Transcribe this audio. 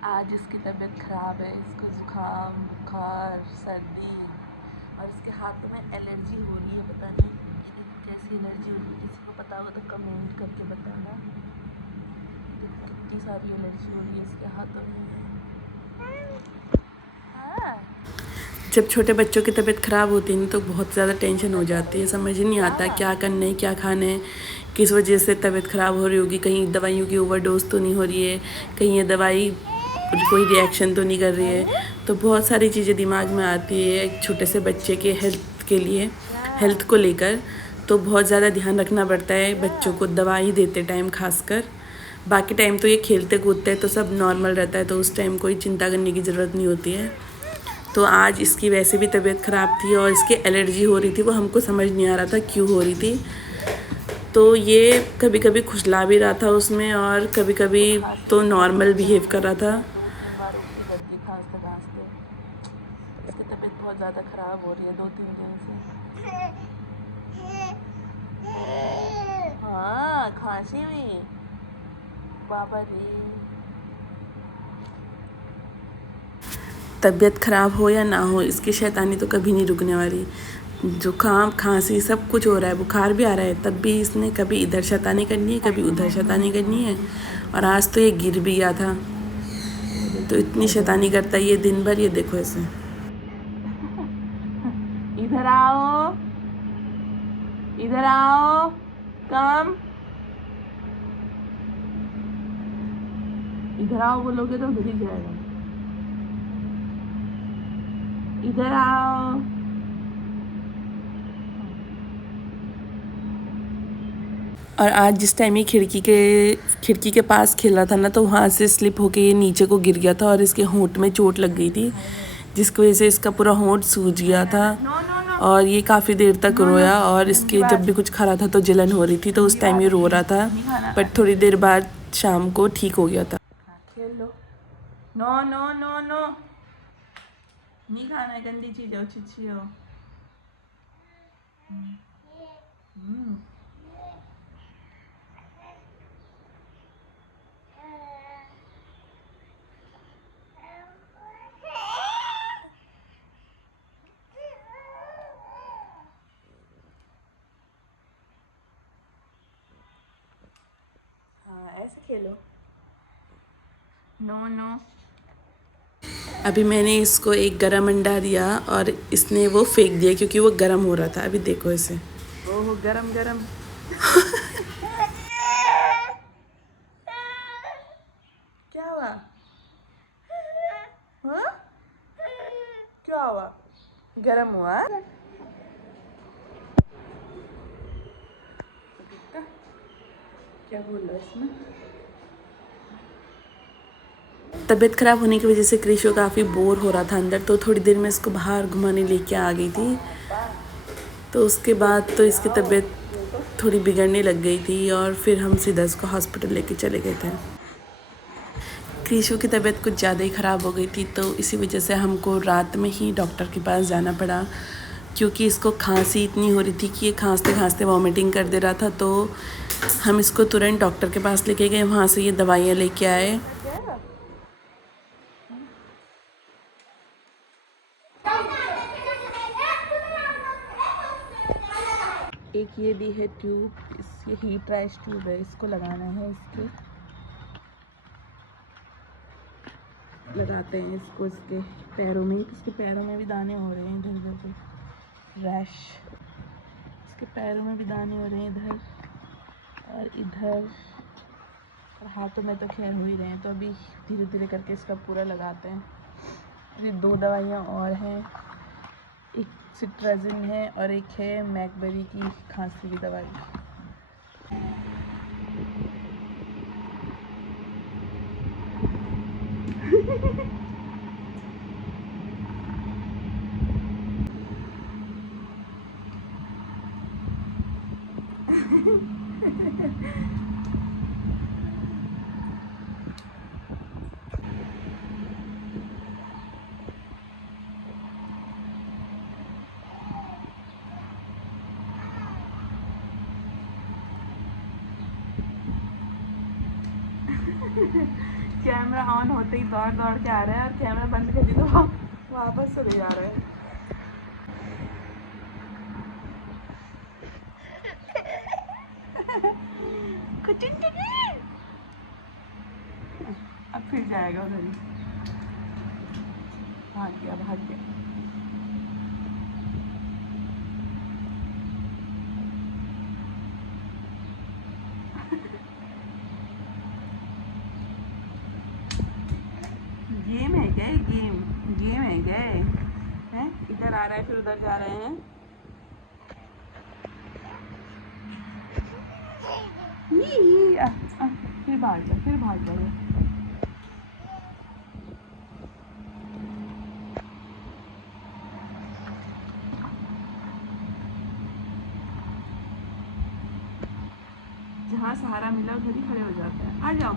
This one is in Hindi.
आज इसकी तबीयत ख़राब है, इसको ज़ुकाम बुखार सर्दी और इसके हाथों में एलर्जी हो रही है। पता नहीं ये कैसी एलर्जी हो रही है, किसी को पता होगा तो कमेंट करके बताना। देखो कितनी सारी एलर्जी हो रही है इसके हाथों में। हाँ। जब छोटे बच्चों की तबीयत ख़राब होती है तो बहुत ज़्यादा टेंशन हो जाती है, समझ ही नहीं आता क्या करना है क्या खाना है, किस वजह से तबीयत ख़राब हो रही होगी, कहीं दवाइयों की ओवरडोज तो नहीं हो रही है, कहीं ये दवाई कोई रिएक्शन तो नहीं कर रही है। तो बहुत सारी चीज़ें दिमाग में आती है एक छोटे से बच्चे के हेल्थ के लिए, हेल्थ को लेकर। तो बहुत ज़्यादा ध्यान रखना पड़ता है बच्चों को दवाई देते टाइम खासकर। बाकी टाइम तो ये खेलते कूदते हैं तो सब नॉर्मल रहता है, तो उस टाइम कोई चिंता करने की ज़रूरत नहीं होती है। तो आज इसकी वैसे भी तबीयत ख़राब थी और इसकी एलर्जी हो रही थी, वो हमको समझ नहीं आ रहा था क्यों हो रही थी। तो ये कभी कभी खुजला भी रहा था उसमें और कभी कभी तो नॉर्मल बिहेव कर रहा था। 2-3 बार उल्टी कर दी खांसते खांसते। इसकी तबीयत बहुत ज़्यादा ख़राब हो रही है 2-3 दिन से। हाँ खांसी हुई बाबा रे। तबीयत ख़राब हो या ना हो, इसकी शैतानी तो कभी नहीं रुकने वाली। जुकाम खांसी सब कुछ हो रहा है, बुखार भी आ रहा है, तब भी इसने कभी इधर शैतानी करनी है कभी उधर शैतानी करनी है। और आज तो ये गिर भी गया था, तो इतनी शैतानी करता है ये दिन भर। ये देखो ऐसे। इधर आओ, इधर आओ, कम इधर आओ बोलोगे तो उधर ही जाएगा। इधर आओ। और आज जिस टाइम ये खिड़की के पास खेला था ना, तो वहाँ से स्लिप होके ये नीचे को गिर गया था और इसके होंठ में चोट लग गई थी, जिसकी वजह से इसका पूरा होंठ सूज गया था। और ये काफ़ी देर तक रोया और इसके जब भी कुछ खा रहा था तो जलन हो रही थी, तो उस टाइम ये रो रहा था। बट थोड़ी देर बाद शाम को ठीक हो गया था। खेल लो। नो नो नो नो, नहीं खाना है, गंदी चीज़ है, छिछी हो। हाँ ऐसे खेलो। No no. अभी मैंने इसको एक गरम अंडा दिया और इसने वो फेंक दिया क्योंकि वो गरम हो रहा था। अभी देखो इसे, ओह गरम गरम। क्या हुआ? हाँ? क्या हुआ? गरम हुआ? क्या बोल रहा है इसमें? तबीयत ख़राब होने की वजह से क्रिशो काफ़ी बोर हो रहा था अंदर, तो थोड़ी देर में इसको बाहर घुमाने लेके आ गई थी। तो उसके बाद तो इसकी तबीयत थोड़ी बिगड़ने लग गई थी और फिर हम सीधा इसको हॉस्पिटल लेके चले गए थे। क्रिशो की तबीयत कुछ ज़्यादा ही ख़राब हो गई थी, तो इसी वजह से हमको रात में ही डॉक्टर के पास जाना पड़ा, क्योंकि इसको खांसी इतनी हो रही थी कि ये खांसते खांसते वॉमिटिंग कर दे रहा था। तो हम इसको तुरंत डॉक्टर के पास लेके गए, वहाँ से ये दवाइयाँ लेके आए। एक ये दी है ट्यूब, ये हीट राइस ट्यूब है, इसको लगाना है। इसके लगाते हैं इसको इसके पैरों में, इसके पैरों में भी दाने हो रहे हैं इधर उधर से, रैश। इसके पैरों में भी दाने हो रहे हैं इधर और इधर, और हाथों में तो खैर हो ही रहे हैं। तो अभी धीरे धीरे करके इसका पूरा लगाते हैं। अभी 2 दवाइयाँ और हैं, एक सिट्राजिन है और एक है मैकबेरी की खांसी की दवाई। कैमरा ऑन होते ही दौड़ दौड़ के आ रहा है और कैमरा बंद कर दी तो वापस चले जा रहा है। अब फिर जाएगा उधर ही। भाग गया भाग गया। गेम है क्या? गेम गेम है क्या? है इधर आ रहा है फिर उधर जा रहे हैं। फिर भाग जा फिर भाग जा। जहाँ सहारा मिला उधर ही खड़े हो जाते हैं। आ जाओ।